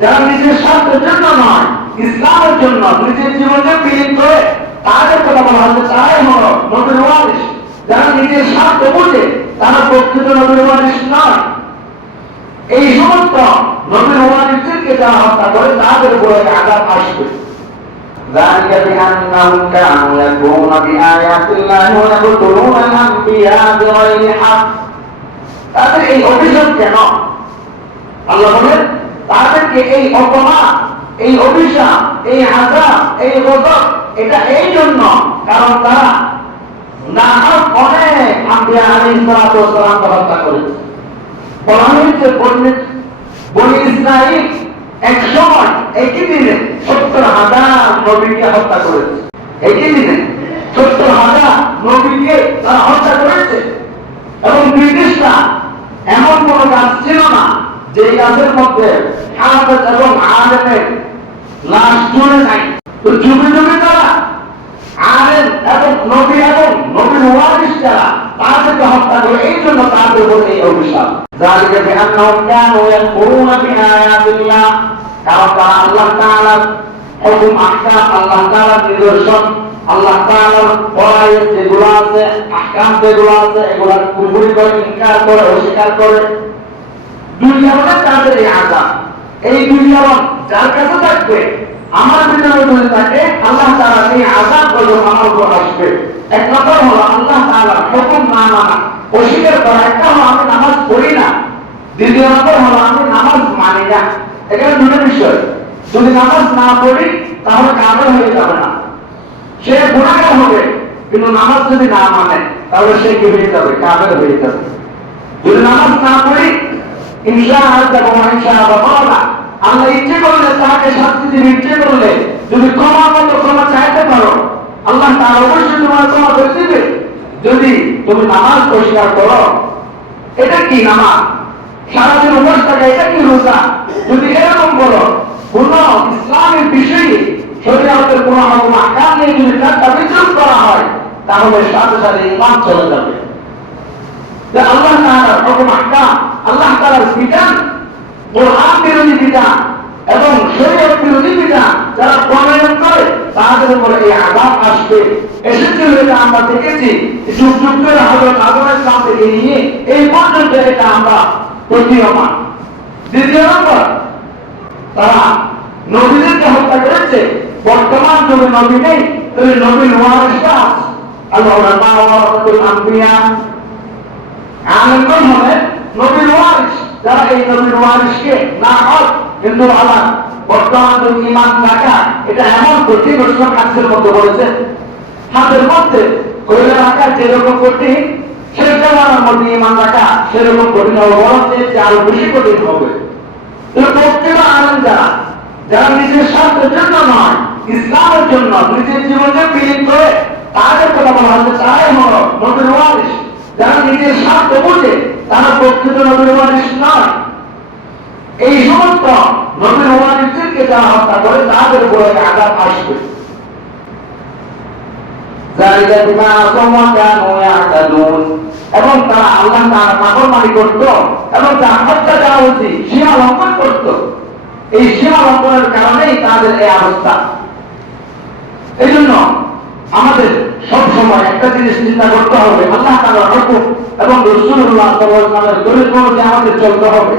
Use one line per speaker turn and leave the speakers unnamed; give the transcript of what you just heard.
যারা নিজের স্বার্থের জন্য নয় ইসলামের জন্য নিজের জীবনকে পীড়িত করে তাদের কথা বলা হচ্ছে তারাই হল নবীর ওয়ারিস যারা নিজের স্বার্থ বুঝে তারা প্রকৃত নবীর ওয়ারিস নয় এই সমস্ত নবীর ওয়ারিসদেরকে যারা হত্যা করে তাদের উপরে আঘাত আসবে
ذلك بأنهم كانوا يكفرون بآيات الله ويقتلون الأنبياء بغير حق
তাদের এই অভিযোগ কেন আল্লাহ বলেন তাদেরকে এই অপমান, এই অভিশাপ, এই আজাব এই গজব, এটা এই জন্য কারণ তারা একই দিনে সত্তর হাজার নবীকে হত্যা করেছে। একই দিনে সত্তর হাজার নবীকে তারা হত্যা করেছে এবং ব্রিটিশরা এমন কোন কাজ ছিল না যে কাজের মধ্যে হাফেজ এবং আলেমের লাশ জুড়ে নাই তো যুগে যুগে তারা আলেম এবং নবী এবং নবীর ওয়ারিস যারা তাদেরকে হত্যা করে এই জন্য তাদের উপর এই অভিশাপ
ذلك بأنهم كانوا يكفرون بآيات الله
কারণ তারা আল্লাহ তাআলার হুকুম আহকাম আল্লাহ তাআলার নিদর্শন আল্লাহ তাআলার পরায়ত যেগুলো আছে আহকাম যেগুলো আছে এগুলো কুফরি করে ইনকার করে অস্বীকার করে কারণে তাদের এই এই দুই যার থাকবে, আমার থাকে, আল্লাহ তাআলা এই আজাব হলো আমার আসবে। এক নম্বর হলো দ্বিতীয় নম্বর হলো নামাজ মানি না। এখানে দুটো বিষয়। নামাজ না পড়ি, তাহলে কামেল হয়ে যাবে না। সে গুণাগার হবে, কিন্তু নামাজ যদি না মানে তাহলে সে কি হয়ে যাবে? কামেল হয়ে যাবে। যদি নামাজ না পড়ি আল্লাহ ইচ্ছে করলে তাকে শাস্তি দিবে, ইচ্ছে করলে যদি ক্ষমা মতো ক্ষমা চাইতে পারো, আল্লাহ তার অবশ্যই তোমার ক্ষমা করে দিবে। যদি তুমি নামাজ পরিষ্কার করো, এটা কি নামাজ? সারাদিন উপোস থাকে, এটা কি রোজা? যদি এরকম বলো, কোন ইসলামের বিষয়ে শরীয়তের কোন রকম আকার নিয়ে যদি তার বিদ্রুপ করা হয়, তাহলে সাথে সাথে ইমান চলে যাবে। আল্লাহ তাআলার হুকুম আহকাম আল্লাহ তাআলার বিধান, কোরআন বিরোধী বিধান এবং শরীয়ত বিরোধী বিধান যারা প্রণয়ন করে, তাদের উপরে এই আঘাত আসবে। এসেছিল এটা আমরা দেখেছি যুগ যুগ ধরে হজরত আদম ইসলাম থেকে নিয়ে এই পর্যন্ত এটা আমরা প্রতীয়মান। দ্বিতীয় নম্বর, তারা নবীদেরকে হত্যা করেছে। বর্তমান যুগে নবী নেই, তবে নবীর আল্লাহ হলে নবীর ওয়ারিস যারা এই নবীর ওয়ারিসকে না হক, হিন্দু, আলাদ বর্তমান ইমান রাখা এটা এমন কঠিন প্রশ্ন কাছের মধ্যে বলেছে। হাতের মধ্যে কইলে রাখা যেরকম কঠিন মধ্যে ইমান রাখা সেরকম কঠিন হবে বরং যে আরও বেশি কঠিন হবে। প্রত্যেক আনন্দ যারা নিজের স্বার্থের জন্য নয়, ইসলামের জন্য, নিজের জীবনকে পীড়িত করে তাদের কথা বলা হচ্ছে তারাই হল নবীর ওয়ারিস যারা নিজের স্বার্থ বুঝে তারা প্রকৃত বাংলাদেশ নয়। এই সমস্ত নবীর হুমানিদেরকে যারা হত্যা করে, তাদের উপরে আঘাত আসবে। এবং তারা আল্লাহ তার নাফরমানি করত এবং তার হত্যা দেওয়া উচিত, সীমা লঙ্ঘন করত। এই সীমা লঙ্ঘনের কারণেই তাদের এই অবস্থা। এই জন্য আমাদের সব সময় একটা জিনিস চিন্তা করতে হবে, আল্লাহ তারা হুকুম এবং রসুল্লাহ আমাদের চলতে হবে।